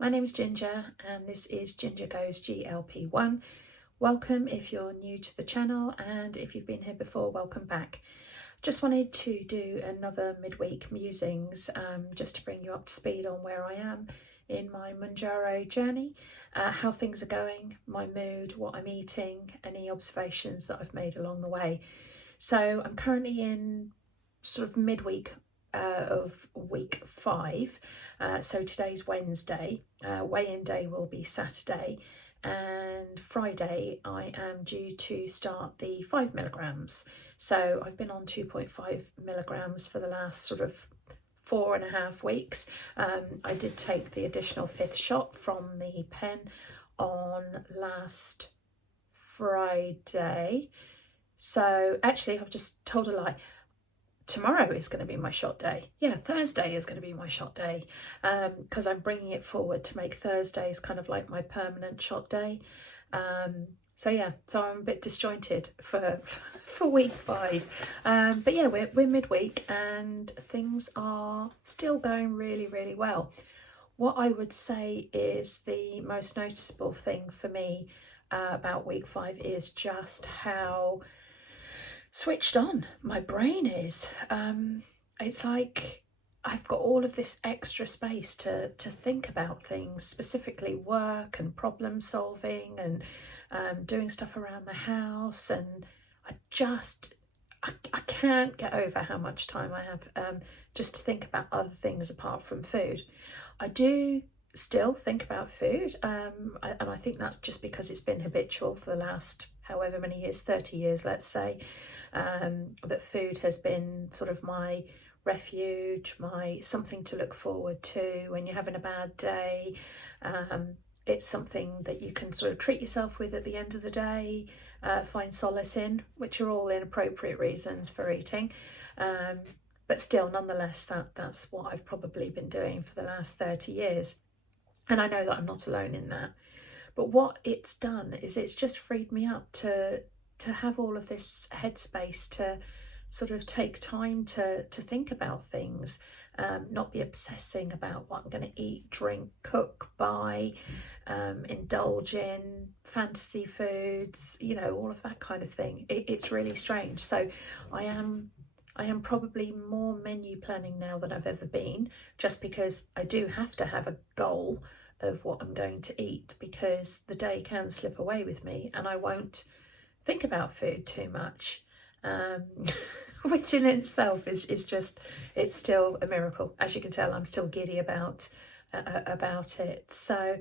My name is Ginger and this is Ginger Goes GLP-1. Welcome if you're new to the channel, and if you've been here before, welcome back. Just wanted to do another midweek musings just to bring you up to speed on where I am in my Mounjaro journey, how things are going, my mood, what I'm eating, any observations that I've made along the way. So I'm currently in sort of midweek of week 5. So today's Wednesday, weigh-in day will be Saturday, and Friday I am due to start the 5 milligrams. So I've been on 2.5 milligrams for the last sort of 4.5 weeks. I did take the additional 5th shot from the pen on last Friday. So actually I've just told a lie. Tomorrow is going to be my shot day. Yeah, Thursday is going to be my shot day, because I'm bringing it forward to make Thursdays kind of like my permanent shot day. So I'm a bit disjointed for week 5, but yeah, we're midweek and things are still going really well. What I would say is the most noticeable thing for me about week 5 is just how switched on my brain is. It's like I've got all of this extra space to think about things, specifically work and problem solving and doing stuff around the house, and I can't get over how much time I have just to think about other things apart from food. I do still think about food, and I think that's just because it's been habitual for the last however many years, 30 years let's say, that food has been sort of my refuge, my something to look forward to when you're having a bad day. It's something that you can sort of treat yourself with at the end of the day, find solace in, which are all inappropriate reasons for eating. But still, nonetheless, that's what I've probably been doing for the last 30 years. And I know that I'm not alone in that. But what it's done is it's just freed me up to have all of this headspace to sort of take time to think about things, not be obsessing about what I'm going to eat, drink, cook, buy, indulge in fantasy foods, you know, all of that kind of thing. It's really strange. So I am probably more menu planning now than I've ever been, just because I do have to have a goal of what I'm going to eat, because the day can slip away with me and I won't think about food too much, which in itself is just, it's still a miracle. As you can tell, I'm still giddy about it. So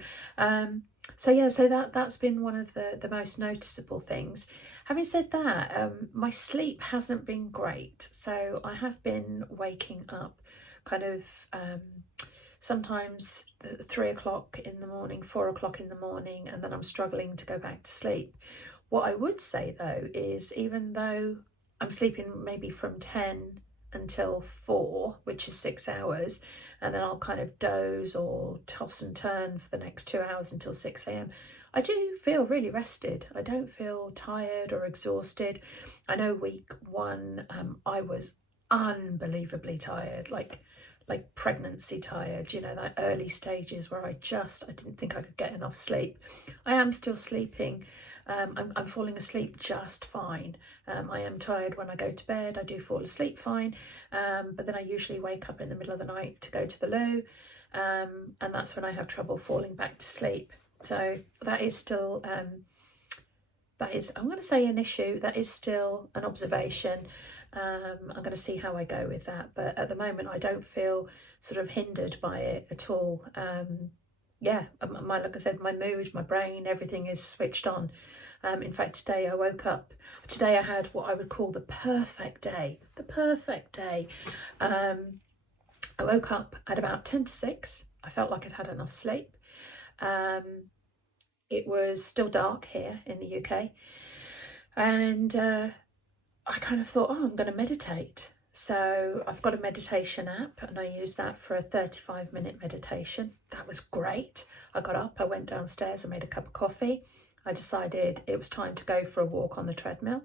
that's been one of the most noticeable things. Having said that, my sleep hasn't been great, so I have been waking up kind of sometimes 3 o'clock in the morning, 4 o'clock in the morning, and then I'm struggling to go back to sleep. What I would say though is, even though I'm sleeping maybe from 10 until 4, which is 6 hours, and then I'll kind of doze or toss and turn for the next 2 hours until 6 a.m. I do feel really rested. I don't feel tired or exhausted. I know week 1 I was unbelievably tired, like pregnancy tired, you know, that early stages where I didn't think I could get enough sleep. I am still sleeping. I'm falling asleep just fine. I am tired when I go to bed. I do fall asleep fine, but then I usually wake up in the middle of the night to go to the loo, and that's when I have trouble falling back to sleep. So that is still, I'm going to say an issue. That is still an observation. I'm going to see how I go with that, but at the moment I don't feel sort of hindered by it at all. Like I said, my mood, my brain, everything is switched on. In fact, today I had what I would call the perfect day. I woke up at about 10 to 6. I felt like I'd had enough sleep. It was still dark here in the UK, and I kind of thought, oh, I'm going to meditate. So I've got a meditation app and I used that for a 35-minute meditation. That was great. I got up, I went downstairs, I made a cup of coffee. I decided it was time to go for a walk on the treadmill.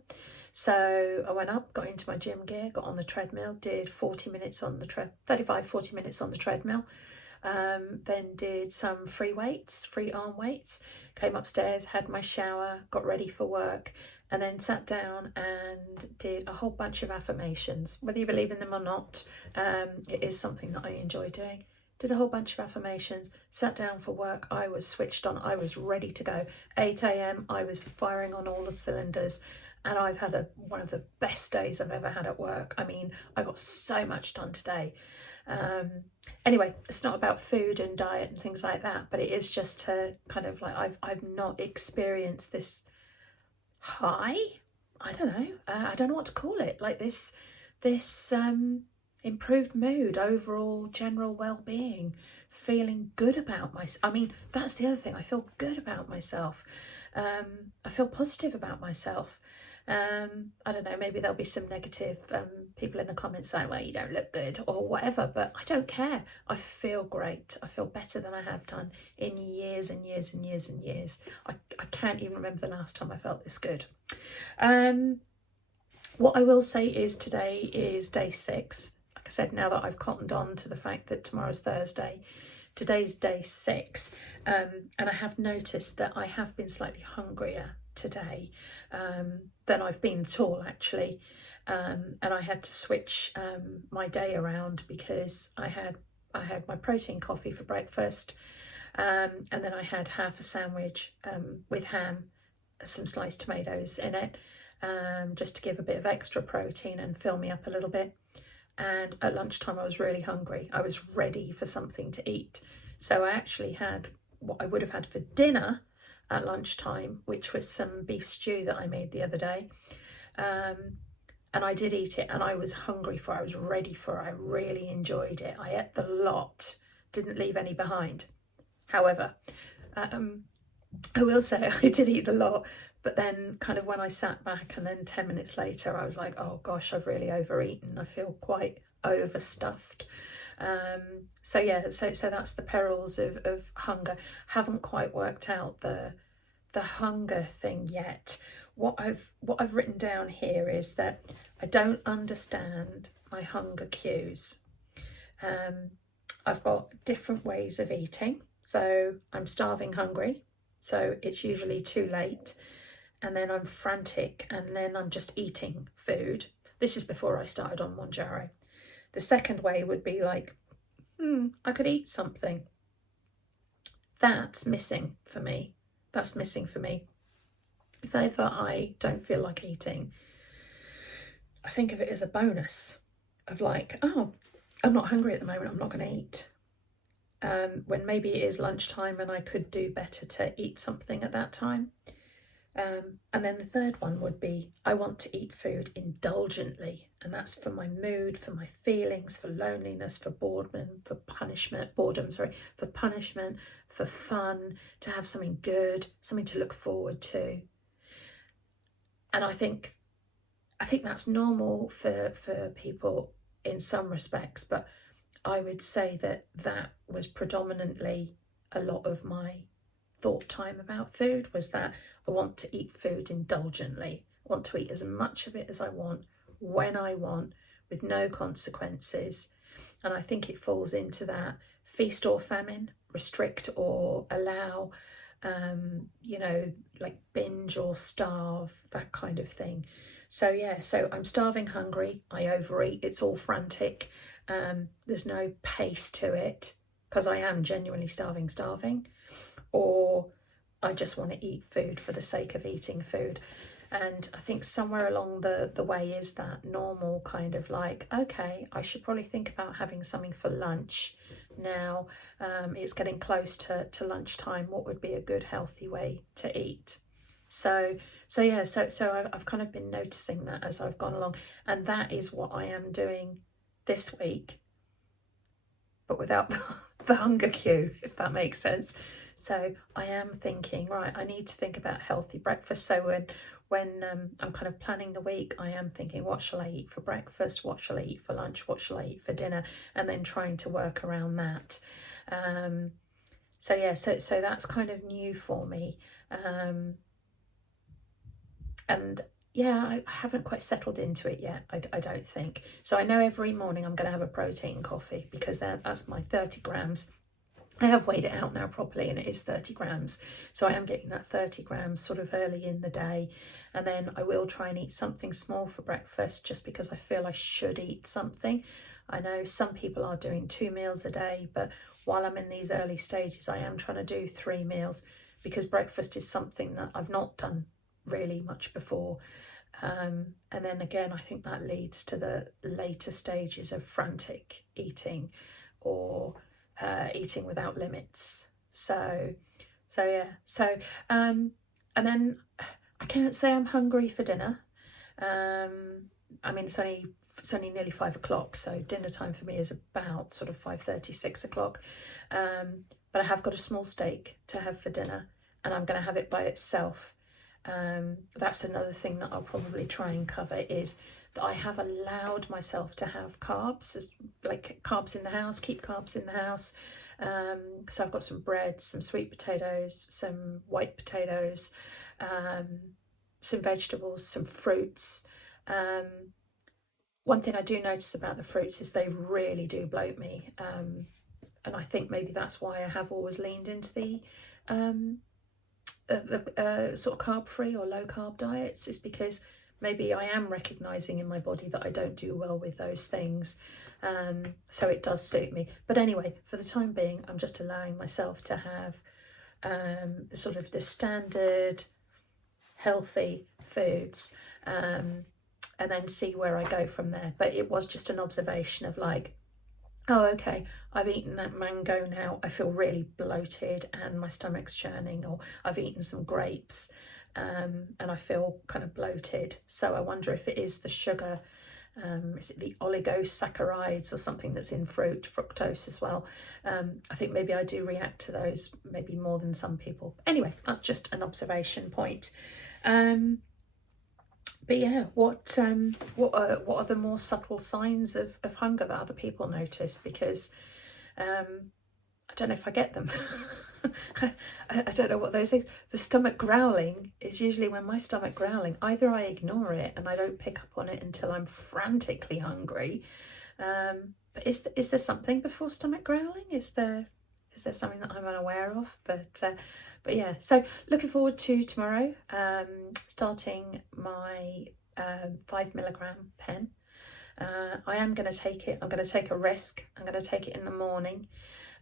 So I went up, got into my gym gear, got on the treadmill, did 40 minutes on the 35, 40 minutes on the treadmill. then did some free weights, free arm weights, came upstairs, had my shower, got ready for work, and then sat down and did a whole bunch of affirmations. Whether you believe in them or not, it is something that I enjoy doing. Did a whole bunch of affirmations, sat down for work. I was switched on, I was ready to go. 8 a.m, I was firing on all the cylinders, and I've had one of the best days I've ever had at work. I mean, I got so much done today. Anyway, it's not about food and diet and things like that, but it is just to kind of like, I've not experienced this high, I don't know what to call it, like this improved mood, overall general well-being, feeling good about myself. I mean, that's the other thing, I feel good about myself. I feel positive about myself. I don't know, maybe there'll be some negative people in the comments saying, well, you don't look good or whatever, but I don't care. I feel great. I feel better than I have done in years and years and years and years. I can't even remember the last time I felt this good. What I will say is today is day 6. Like I said, now that I've cottoned on to the fact that tomorrow's Thursday, today's day 6, and I have noticed that I have been slightly hungrier today than I've been at all, actually, and I had to switch my day around because I had my protein coffee for breakfast, and then I had half a sandwich with ham, some sliced tomatoes in it, just to give a bit of extra protein and fill me up a little bit. And at lunchtime I was really hungry. I was ready for something to eat. So I actually had what I would have had for dinner at lunchtime, which was some beef stew that I made the other day. And I did eat it, and I was hungry for it. I was ready for it. I really enjoyed it. I ate the lot, didn't leave any behind. However, I will say I did eat the lot, but then kind of when I sat back and then 10 minutes later, I was like, oh gosh, I've really overeaten. I feel quite overstuffed. So yeah, so that's the perils of hunger. Haven't quite worked out the hunger thing yet. What I've written down here is that I don't understand my hunger cues. I've got different ways of eating. So I'm starving hungry, so it's usually too late, and then I'm frantic, and then I'm just eating food. This is before I started on Mounjaro. The second way would be like, I could eat something. That's missing for me. That's missing for me. If ever I don't feel like eating, I think of it as a bonus of like, oh, I'm not hungry at the moment, I'm not going to eat. When maybe it is lunchtime and I could do better to eat something at that time. And then the third one would be, I want to eat food indulgently, and that's for my mood, for my feelings, for loneliness, for boredom, for punishment, for punishment, for fun, to have something good, something to look forward to. And I think that's normal for people in some respects, but I would say that was predominantly a lot of my thought time about food, was that I want to eat food indulgently. I want to eat as much of it as I want, when I want, with no consequences. And I think it falls into that feast or famine, restrict or allow, like binge or starve, that kind of thing. So yeah, so I'm starving hungry, I overeat, it's all frantic. There's no pace to it because I am genuinely starving, or I just want to eat food for the sake of eating food. And I think somewhere along the way is that normal kind of like, okay, I should probably think about having something for lunch now. It's getting close to lunchtime. What would be a good healthy way to eat? So yeah, so I've kind of been noticing that as I've gone along, and that is what I am doing this week, but without the hunger cue, if that makes sense. So I am thinking, right, I need to think about healthy breakfast. So when I'm kind of planning the week, I am thinking, what shall I eat for breakfast? What shall I eat for lunch? What shall I eat for dinner? And then trying to work around that. So yeah, so that's kind of new for me. And yeah, I haven't quite settled into it yet, I don't think. So I know every morning I'm going to have a protein coffee because that's my 30 grams. I have weighed it out now properly and it is 30 grams. So I am getting that 30 grams sort of early in the day. And then I will try and eat something small for breakfast just because I feel I should eat something. I know some people are doing 2 meals a day, but while I'm in these early stages, I am trying to do 3 meals because breakfast is something that I've not done really much before. And then again, I think that leads to the later stages of frantic eating or eating without limits. So yeah. And then I can't say I'm hungry for dinner. I mean, it's only nearly 5 o'clock, so dinner time for me is about sort of 5:30, 6 o'clock. But I have got a small steak to have for dinner, and I'm going to have it by itself. That's another thing that I'll probably try and cover, is that I have allowed myself to have carbs, like carbs in the house, keep carbs in the house. So I've got some bread, some sweet potatoes, some white potatoes, some vegetables, some fruits. One thing I do notice about the fruits is they really do bloat me. And I think maybe that's why I have always leaned into the sort of carb-free or low-carb diets, is because maybe I am recognising in my body that I don't do well with those things. So it does suit me. But anyway, for the time being, I'm just allowing myself to have sort of the standard healthy foods, and then see where I go from there. But it was just an observation of like, oh, okay, I've eaten that mango now, I feel really bloated and my stomach's churning, or I've eaten some grapes and I feel kind of bloated. So I wonder if it is the sugar, is it the oligosaccharides or something that's in fruit, fructose as well. I think maybe I do react to those maybe more than some people. Anyway, that's just an observation point. But yeah, what are the more subtle signs of hunger that other people notice? Because I don't know if I get them. I don't know what those things. The stomach growling is usually when my stomach growling, either I ignore it and I don't pick up on it until I'm frantically hungry. But is there something before stomach growling? Is there something that I'm unaware of? But yeah, so looking forward to tomorrow, starting my 5 milligram pen. I am going to take it. I'm going to take a risk. I'm going to take it in the morning.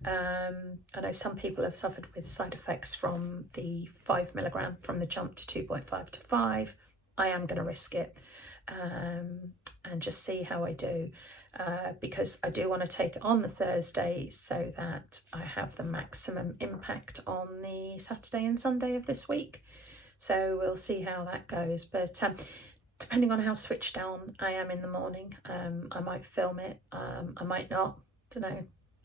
I know some people have suffered with side effects from the 5 milligram, from the jump to 2.5 to 5. I am going to risk it and just see how I do. Because I do want to take it on the Thursday so that I have the maximum impact on the Saturday and Sunday of this week. So we'll see how that goes. But depending on how switched on I am in the morning, I might film it. I might not. Don't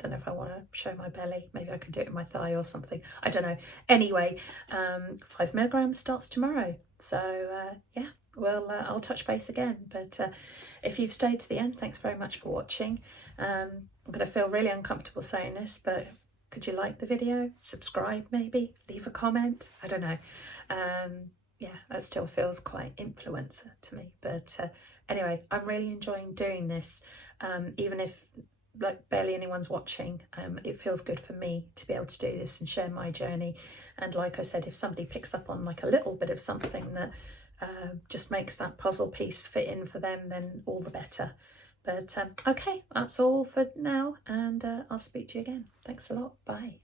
know if I want to show my belly. Maybe I could do it with my thigh or something. I don't know. Anyway, 5 milligrams starts tomorrow. So yeah, well, I'll touch base again. But if you've stayed to the end, thanks very much for watching. I'm going to feel really uncomfortable saying this, but could you like the video? Subscribe maybe? Leave a comment? I don't know. Yeah, that still feels quite influencer to me. But anyway, I'm really enjoying doing this. Even if like barely anyone's watching, it feels good for me to be able to do this and share my journey. And like I said, if somebody picks up on like a little bit of something that just makes that puzzle piece fit in for them, then all the better. But okay, that's all for now, and I'll speak to you again. Thanks a lot. Bye.